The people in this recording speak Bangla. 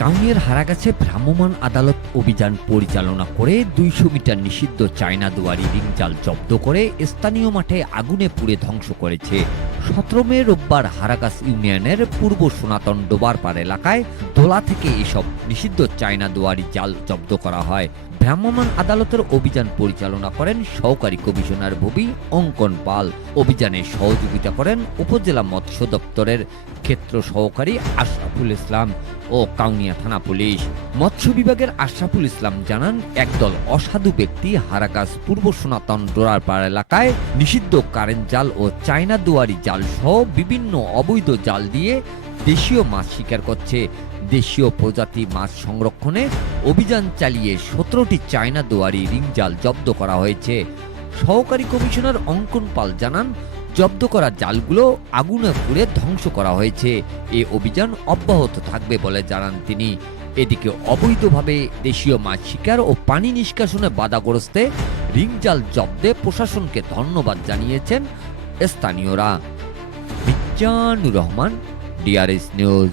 কাউনিয়ার হারাগাছে ভ্রাম্যমাণ আদালত অভিযান পরিচালনা করে ২০০ মিটার নিষিদ্ধ চায়না দুয়ারি রিংজাল জব্দ করে স্থানীয় মাঠে আগুনে পুড়ে ধ্বংস করেছে। ১৭ মে রোববার হারাগাছ ইউনিয়নের পূর্ব সনাতন ডোবারপাড় এলাকায় দোলা থেকে এসব নিষিদ্ধ চায়না দুয়ারি জাল জব্দ করা হয়। ভ্রাম্যমাণ আদালতের অভিযান পরিচালনা করেন সহকারী কমিশনার ভূমি অঙ্কন পাল। অভিযানে সহযোগিতা করেন উপজেলা মৎস্য দপ্তরের ক্ষেত্র সহকারী আশরাফুল ইসলাম ও কাউনিয়া থানা পুলিশ। মৎস্য বিভাগের আশরাফুল ইসলাম জানান, একদল অসাধু ব্যক্তি হারাগাছ পূর্ব সনাতন ডোরারপাড় এলাকায় নিষিদ্ধ কারেন্ট জাল ও চায়না দুয়ারি জাল সহ বিভিন্ন অবৈধ জাল দিয়ে দেশীয় মাছ শিকার করছে। দেশীয় প্রজাতি মাছ সংরক্ষণে অভিযান চালিয়ে ১৭টি চায়না দুয়ারি রিংজাল জব্দ করা হয়েছে। সহকারী কমিশনার অঙ্কন পাল জানান, জব্দ করা জালগুলো আগুনে পুড়ে ধ্বংস করা হয়েছে। এ অভিযান অব্যাহত থাকবে বলে জানান তিনি। এদিকে অবৈধভাবে দেশীয় মাছ শিকার ও পানি নিষ্কাশনে বাধাগ্রস্তে রিংজাল জব্দে প্রশাসনকে ধন্যবাদ জানিয়েছেন স্থানীয়রা। Mizanur Rahman, DRS news.